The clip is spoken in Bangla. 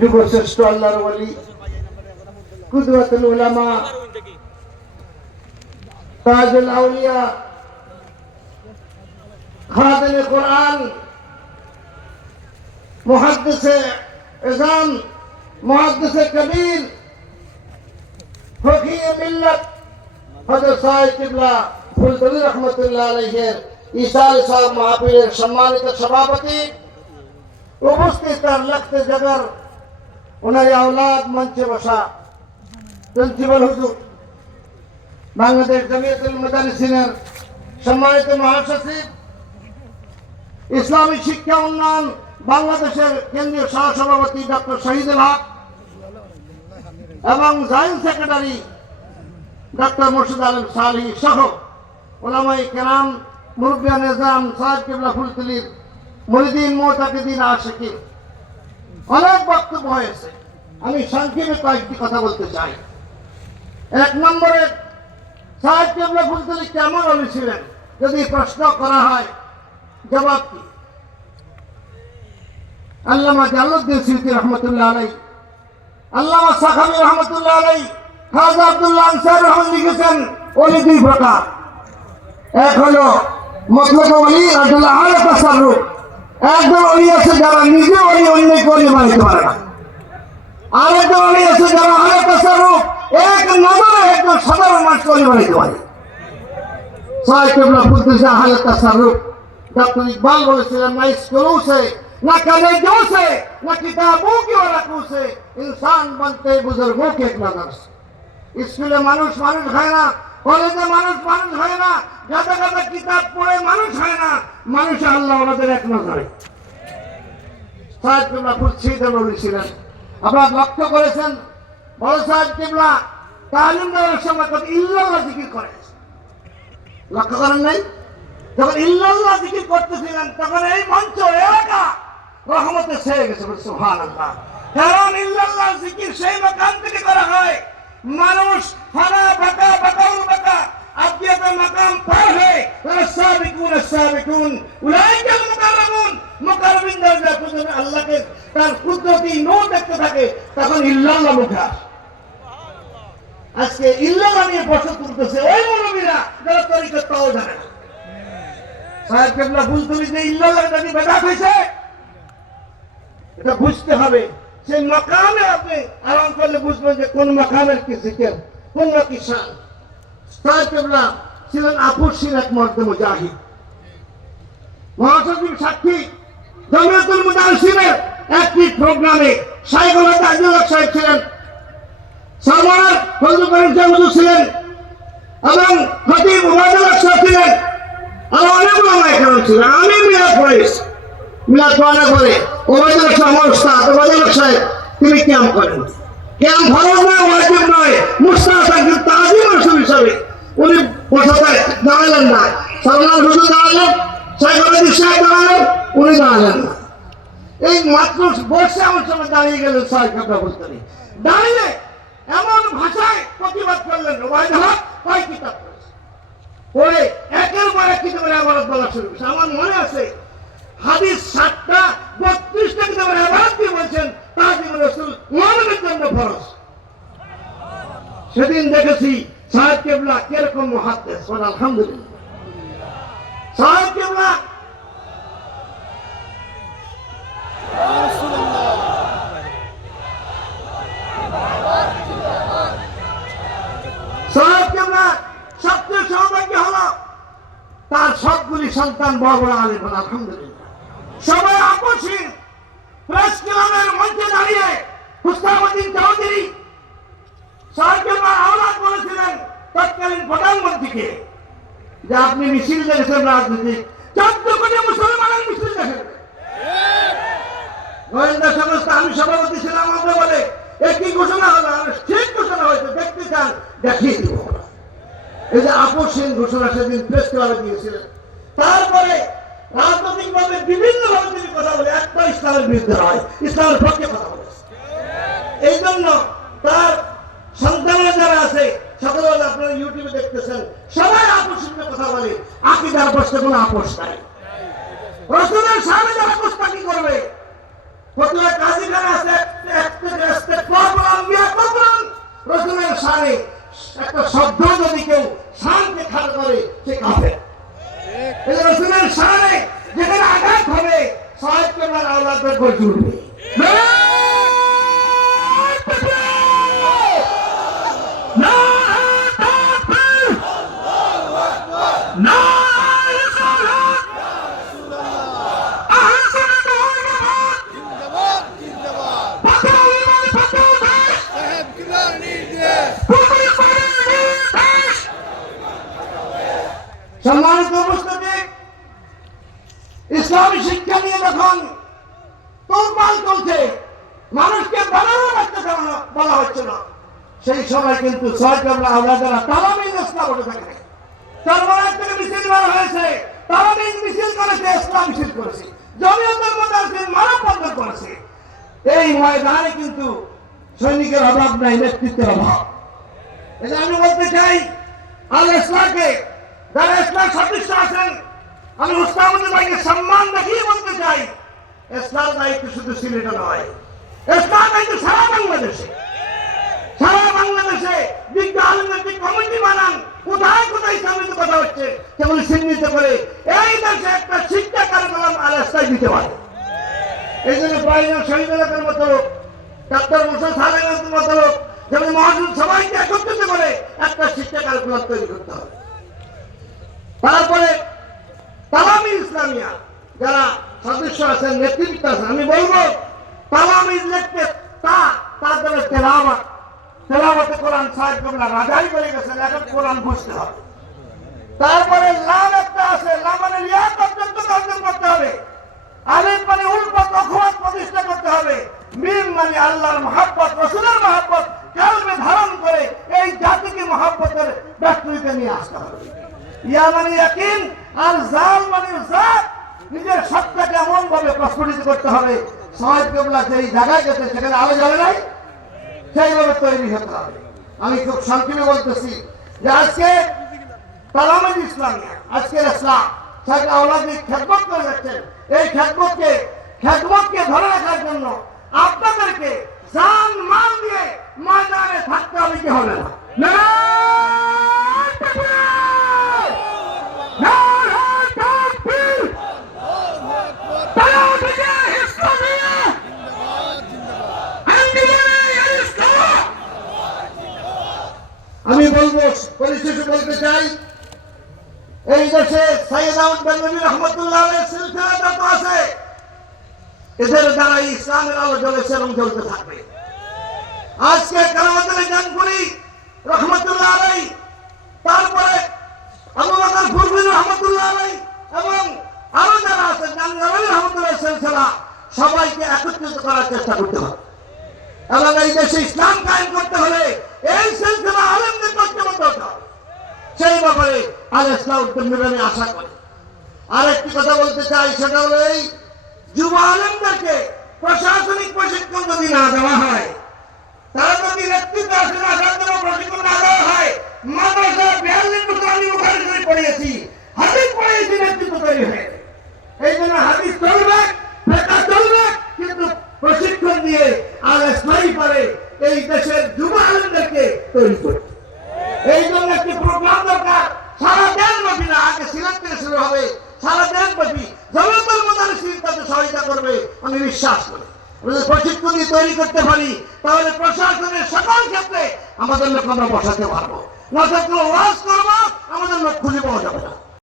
যুগশ্রেষ্ঠ আল্লাহর ওলি কুদওয়াতুল উলামা তাজুল আউলিয়া খাদেমে কোরআন মুহাদ্দিসে ইজাম মুহাদ্দিসে কবির ফকিহ মিল্লাত হযরত সাইদ কিবলা ফুলতলি রহমাতুল্লাহ আলাইহির ইসাল সাহেব মাহফিলের সম্মানিত সভাপতি উপস্থিত তার লখতে জগর ওনার আওলাদ মঞ্চে বসা প্রিন্সিপাল হুজুর বাংলাদেশ জামিয়াতুল মুদারিসিনের সম্মানিত মহাসচিব ইসলামী শিক্ষা উন্নয়ন বাংলাদেশের কেন্দ্রীয় সহসভাপতি ডক্টর শহীদুল হক এবং জয়েন্ট সেক্রেটারি ডক্টর মুর্শিদ আলম সালি সহ ওলামায়ে কেরাম মুরব্বিয়ান নিজাম সাহেব কিবলা ফুলতলির মুরিদিন মুতাকিদিন আশিকিন অনেক বক্তব্য হয়েছে। আমি সংক্ষেপে কয়েকটি কথা বলতে চাই। এক নম্বরে সাহেব কিবলা ফুলতলি কেমন ওলি ছিলেন যদি প্রশ্ন করা হয় জবাব কি? আল্লামা জালালউদ্দিন সিয়ুতী রহমাতুল্লাহ আলাইহি, আল্লামা সাখাবী রহমাতুল্লাহ আলাইহি, খাজা আব্দুল্লাহ আনসারী রহমান লিখেছেন ওলি দুই প্রকার। এক হলো মতলব ওলি আর হলো আলা তাসাররুফ। একজন ওলি আছে যারা নিজে ওলি অন্যকে ওলি বানাতে পারে না, আর একজন ওলি আছে যারা আলা তাসাররুফ এক নজরে একজন সাধারণ মানুষকে ওলি বানাতে পারে। সাহেব কিবলা ফুলতলি আলা তাসাররুফ। डॉक्टर इकबाल बोलेছিলেন না स्कूलों से ना कॉलेजों से ना किताबों की वरकों से इंसान बनते बुजुर्गों के एक नजर से। স্কুলে মানুষ মানুষ হয় না, কলেজে মানুষ মানুষ হয় না, গাদা গাদা কিতাব পড়ে মানুষ হয় না, মানুষ আল্লাহ ওনাদের এক নজরে। সাহেব কিবলা ফুলতলি বলেছিলেন, আপনারা লক্ষ্য করেছেন বড় সাহেব কিবলা তালিম দেওয়ার সময় কত ইল্লাল্লাহ জিকির করে, লক্ষ্য করেন নাই? যখন ইল্লাল্লাহ জিকির করতেছিলেন তখন এই মঞ্চ এলাকা রহমতে ছেয়ে গেছে। সুবহানাল্লাহ। কারণ ইল্লাল্লাহ জিকির সেই মাকাম থেকে করা হয় মানুষ ফানা বাকা বাকাউল বাকা আদিয়াতে মাকাম পার হয়ে সাবিকুন সাবিকুন উলাইকাল মুকাররামুন মুকাররামিন দরজা পর্যন্ত আল্লাহকে তার কুদরতি নূর দেখতে থাকে, তখন ইল্লাল্লাহ মুখে আসে। আজকে ইল্লাল্লাহ নিয়ে প্রশ্ন তুলতেছে ওই মুরব্বিরা যারা তরিকত পাওয়া জানে না। সাহেব কিবলা ফুলতলি যে ইল্লাল্লাহ যদি বেদাত হয়েছে এটা বুঝতে হবে। সেই মাকামে আপনি আরাম করলে বুঝবেন যে কোন মাকামের কি জিকির, কোন কি শান। সাহেব কিবলা ছিলেন আপসীর এক মর্দ মুজাহিদ। মহাসচিব সাক্ষী জামিয়াতুল মুদারিসিনের একটি প্রোগ্রামে শাইখুল আজিজুল হক সাহেব ছিলেন, সালমান ফজলুল করিম সাহেব হুজুর ছিলেন এবং খতিব ওবায়দুল হক সাহেব ছিলেন। আর অনেক ওলামা এখানে ছিল। আমি মিলাদ পড়েছি, মিলাদ পড়ার পরে ওবায়দুল হক সাহেব আমার উস্তাদ ওবায়দুল হক সাহেব তিনি ক্যাম করেন। ক্যাম ফরজ নয়, ওয়াজিব নয়, মুস্তাহাব তাজিম রাসূল হিসাবে উনি বসাতে দাঁড়ালেন না। সালমান হুজুর দাঁড়ালেন, শাইখ আলী সাহেব দাঁড়ালেন, উনি দাঁড়ালেন না। এই মাত্র বসে আমার সময় দাঁড়িয়ে গেলেন সাহেব কিবলা ফুলতলি। দাঁড়িয়ে এমন ভাষায় প্রতিবাদ করলেন ওবায়দুল হক কয় কিতাব পড়ে একের পর এক কিতাবের ইবারত বলা শুরু করেছে। আমার মনে আছে হাদিস 7টা 32টা কিতাবের ইবারত দিয়ে বলছেন তাজিম রাসূল মুহাম্মদের জন্য ফরজ। সেদিন দেখেছি সাহেব কিবলা কিরকম মুহাদ্দিস। আলহামদুলিল্লাহ। সাহেব কিবলা সবচেয়ে সৌভাগ্য হলো তার সবগুলি সন্তান বড় বড় আলেম। আলহামদুলিল্লাহ। সবাই আপসী প্রেস ক্লাবের মঞ্চে দাঁড়িয়ে মুস্তাফাউদ্দিন চৌধুরী সাহেব কিবলা আওলাদ বলেছিলেন তৎকালীন প্রধানমন্ত্রীকে যে আপনি মিছিল দেখেছেন রাজনীতি 14 কোটি মুসলমানের মিছিল দেখেন। গোয়েন্দা সংস্থা আমি সভাপতি ছিলাম, আমাকে বলে একই ঘোষণা হলো, ঠিক ঘোষণা হয়েছে, দেখতে চান দেখিয়ে দিব। এই যে আপসহীন ঘোষণা সেদিন প্রেস ক্লাবে দিয়েছিলেন। তারপরে রাজনৈতিক ভাবে বিভিন্ন ভাবে তিনি কথা বলে একটা ইসলামের বিরুদ্ধে হয়, ইসলামের পক্ষে কথা বলেছে। এই জন্য তার সন্তানরা যারা আছে সকলে আপনারা ইউটিউবে দেখতেছেন, সবাই আপসহীন কথা বলে, আকীদার প্রশ্নে কোনো আপোষ নাই। রাসূলের সামনে যারা গোস্তাকি করবে, ফতুয়া কাজী খানা আছে বলা হচ্ছে না, সেই সময় কিন্তু ছয় কেবলা আওলাদেরা তালামিন ইসলাম বলে থাকে। চরমনায় থেকে মিছিল করা হয়েছে, তালামিন মিছিল করেছে, ইসলাম মিছিল করেছে, জমিয়তের মধ্যে মানববন্ধন করেছে। এই ময়দানে কিন্তু সৈনিকের অভাব নাই, নেতৃত্বের অভাব। এটা আমি বলতে চাই আল ইসলামকে, যারা ইসলাম সদস্য আছেন, আমি উস্তাদের ভাইকে সম্মান দেখিয়ে বলতে চাই, ইসলাম দায়িত্ব শুধু সিলেটে নয়, ইসলাম দায়িত্ব সারা বাংলাদেশে। সারা বাংলাদেশে বিজ্ঞানের কমিটি বানান, কোথায় কোথায় ইসলামের কথা হচ্ছে সেগুলি চিহ্নিত করে এই দেশে একটা শিক্ষা কার্যক্রম আল ইসলাম দিতে পারে। এই জন্য প্রয়োজন শহীদ এলাকার মতো লোক, ডাক্তার মুসা সালেমের মতো লোক, যেমন মহাজুদ সবাইকে একত্রিত করে একটা শিক্ষা কার্যক্রম তৈরি করতে হবে। তারপরে তালামি ইসলামিয়া যারা সদস্য আছেন, নেতৃত্ব আছেন, আমি বলবো তালামি লিখতে তাদের তেলাওয়াতে কোরআন সাহেব কবলা রাজাই বলে গেছেন, এখন কোরআন বুঝতে হবে। তারপরে লাম একটা আছে, লাম মানে লিয়াকত অর্জন করতে হবে, আলিফ মানে উলফত অখওয়াত প্রতিষ্ঠা করতে হবে, মিম মানে আল্লাহর মহব্বত, রাসূলের মহব্বত কলবে ধারণ করে এই জাতিকে মহব্বতের ব্যক্তিতে নিয়ে আসতে হবে। ইয়া মানে ইয়াকিন, আর জাল মানে জাত, নিজের সত্তাকে এমন ভাবে প্রস্ফুটিত করতে হবে সাহেব কেবলা যেই জায়গায় গেছে সেখানে আলো জ্বলে নাই, সেইভাবে তৈরি হতে হবে। আমি খুব সংক্ষেপে বলতেছি যে আজকে তালামি ইসলামিয়া, আজকের ইসলাম সাহেব আওলাদি খেদমত করে যাচ্ছেন। এই খেদমতকে ধরে রাখার জন্য আপনাদেরকে জান মাল দিয়ে ময়দানে থাকতে হবে, কি হবে না? আমি বলবো, পরিশেষে বলতে চাই, এই দেশে সৈয়দ আহমদ বেনজমি রহমতুল্লাহ আলাইহির সিলসিলা যত আছে, এদের দ্বারা ইসলামের আলো জ্বলেছে এবং জ্বলতে থাকবে। আজকে কারামাতুল জানপুরি রহমতুল্লাহ আলাইহি, তারপরে আবু বকর ফুরফুরি রহমতুল্লাহ আলাইহি এবং আরো যারা আছেন জানজালালি রহমতুল্লাহ সিলসিলা, সবাইকে একত্রিত করার চেষ্টা করতে হবে। এবং এই দেশে ইসলাম কায়েম করতে হলে এই সিলসিলা আলেমদের ঐক্যবদ্ধ হতে হবে। সেই ব্যাপারে আল ইসলাম উদ্যোগ নেবে আমি আশা করি। আরেকটি কথা বলতে চাই, সেটা হলো এই যুব আলেমদেরকে প্রশাসনিক প্রশিক্ষণ যদি না দেওয়া হয়, তারা যদি নেতৃত্ব আসলে আসার জন্য প্রশিক্ষণ না দেওয়া হয়, মাদ্রাসা 42 বছর আমি বুখারী শরীফ পড়িয়েছি, হাদিস পড়িয়েছি, নেতৃত্ব তৈরি হয়েছে। এই জন্য হাদিস চলবে, ফিকহ চলবে, কিন্তু প্রশিক্ষণ দিয়ে আল ইসলামই পারে এই দেশের যুব আলেমদেরকে তৈরি করতে। এই জন্য একটি প্রোগ্রাম দরকার, সারা দেশব্যাপী না, আগে সিলেট থেকে শুরু হবে, সারা দেশব্যাপী জমিয়তুল মুদারিসিন তাতে সহায়তা করবে আমি বিশ্বাস করি। আমরা প্রশিক্ষণ দিয়ে তৈরি করতে পারি, তাহলে প্রশাসনের সকল ক্ষেত্রে আমাদের লোক আমরা বসাতে পারবো। না থাকলে ওয়াজ করবো, আমাদের লোক খুঁজে পাওয়া যাবে না।